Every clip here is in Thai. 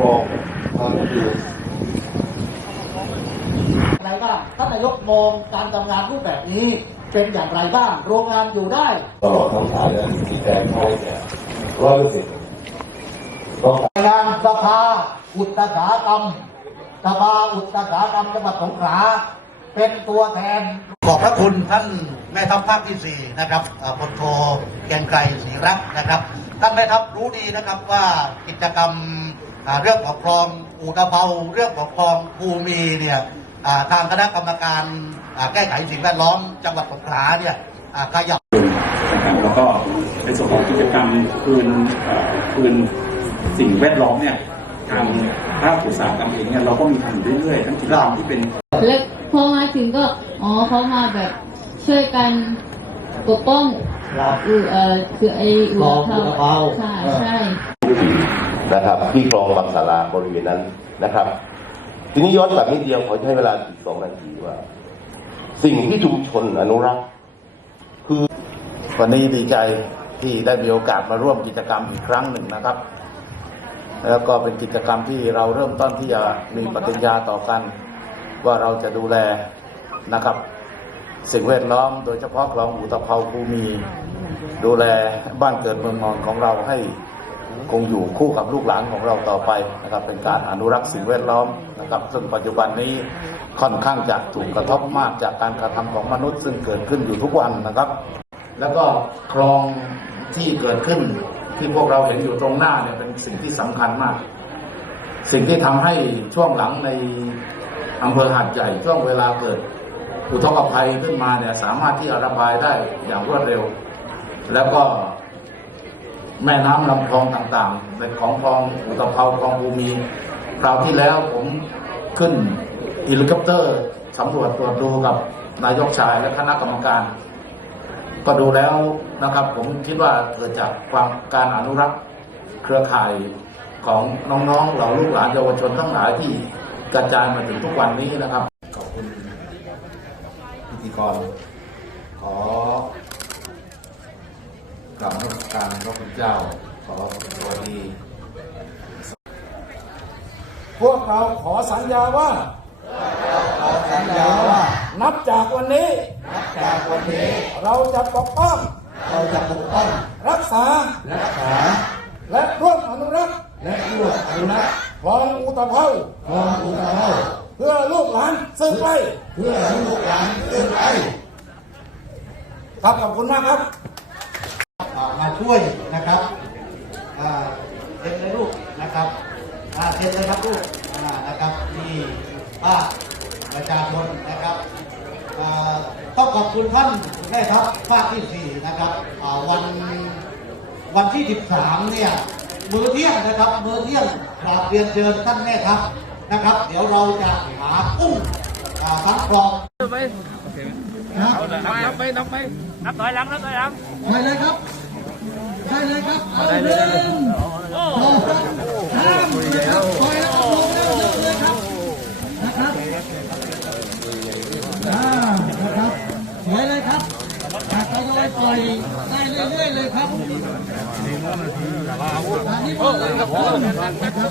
กองทางคืออะไรบ้างท่านนายกมองการทำงานรูปแบบนี้เป็นอย่างไรบ้าง โรงงานอยู่ได้ ตลอดทั้งสายและที่แทนไทยเนี่ยร้อยเปอร์เซ็นต์ต้องงานสภาอุตสาหกรรมสภาอุตสาหกรรมจังหวัดสงขลาเป็นตัวแทน ขอบพระคุณท่านแม่ทัพภาคที่สี่นะครับเอ่อพลโทแกนไกรศรีรักษ์นะครับ ท่านแม่ทัพรู้ดีนะครับว่ากิจกรรมอ่า เรื่องของคลองอูตะเภาเรื่องของคลองภูมีเนี่ยอ่าทางคณะกรรมการอ่าแก้ไขสิ่งแวดล้อมจังหวัดสงขลาเนี่ยอ่าขยับนะครับแล้วก็ในส่วนของกิจกรรมคืนเอ่อคืนสิ่งแวดล้อมเนี่ยทางภาคอุตสาหกรรมเองเนี่ยเราก็มีทำอยู่เรื่อยๆทั้งกิจกรรมที่เป็นแล้วพอมาถึงก็อ๋อเขามาแบบช่วยกันปกป้องครับอือเอ่อคือไอ้อุคลองตอุตภาวใช่เออใช่ นะครับที่คลองบางสาราบริเวณนั้นนะครับ ทีนี้ย้อนกลับนิดเดียวขอใช้เวลาอีกสองนาทีว่า สิ่งที่ชุมชนอนุรักษ์วันนี้ดีใจที่ได้มีโอกาสมาร่วมกิจกรรมอีกครั้งหนึ่งนะครับ แล้วก็เป็นกิจกรรมที่เราเริ่มต้นที่จะมีปฏิญญาต่อกัน ว่าเราจะดูแลนะครับ สิ่งแวดล้อมโดยเฉพาะคลองอุตภเปาภูมี ดูแลบ้านเกิดเมืองนอนของเราให้ คงอยู่คู่กับลูกหลานของเราต่อไปนะครับ เป็นการอนุรักษ์สิ่งแวดล้อมนะครับ ซึ่งปัจจุบันนี้ค่อนข้างจะถูกกระทบมากจากการกระทำของมนุษย์ ซึ่งเกิดขึ้นอยู่ทุกวันนะครับ แล้วก็คลองที่เกิดขึ้นที่พวกเราเห็นอยู่ตรงหน้าเนี่ยเป็นสิ่งที่สำคัญมาก สิ่งที่ทำให้ช่วงหลังในอำเภอหาดใหญ่ช่วงเวลาเกิดอุทกภัยขึ้นมาเนี่ยสามารถที่จะระบายได้อย่างรวดเร็ว แล้วก็ แม่น้ำลำคลองต่างๆในของคลองอุตภเปาคลองภูมีคราวที่แล้วผมขึ้นเฮลิคอปเตอร์สำรวจตรวจดูกับนายกชายและคณะกรรมการ ก็ดูแล้วนะครับ ผมคิดว่าเกิดจากความการอนุรักษ์เครือข่ายของน้องๆเหล่าลูกหลานเยาวชนทั้งหลายที่กระจายมาถึงทุกวันนี้นะครับ ขอบคุณพิธีกรขอ กราบนมัสการพระคุณเจ้าขอสวัสดี พวกเราขอสัญญาว่าสัญญาว่า นับจากวันนี้ นับจากวันนี้ เราจะปกป้อง เราจะปกป้องรักษา รักษา และร่วมอนุรักษ์และร่วมอนุรักษ์คลองอุตภเปาคลองอุตภเปาเพื่อลูกหลานซึ่งใกล้เพื่อให้ลูกหลานเอื้อไปครับขอบคุณมากครับอ่ามา ช่วยนะครับอ่าเซ็นเลยลูกนะครับอ่าเซ็นเลยครับลูกอ่านะครับนี่ป้าประชาชนนะครับอ่าต้องขอบคุณท่านแม่ทัพภาคที่สี่นะครับอ่าวันวันที่ 13 เนี่ยมือเที่ยงนะครับมือเที่ยงกราบเรียนเชิญท่านแม่ทัพนะครับ เดี๋ยวเราจะหากุ้งอ่าทั้งคลองได้เลยครับได้ เลยครับเอาหนึ่งสองสามนะครับปล่อยแล้วก็ลงแล้วเยอะเลยครับนะครับอ่านะครับสวยเลยครับตัดทยอยปล่อยได้เรื่อยๆเลยครับอันนี้ก็เลยครับนะครับ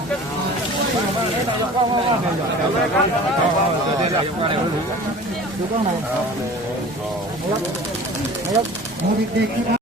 ดูกล้องหน่อยครับเด็กๆนะครับ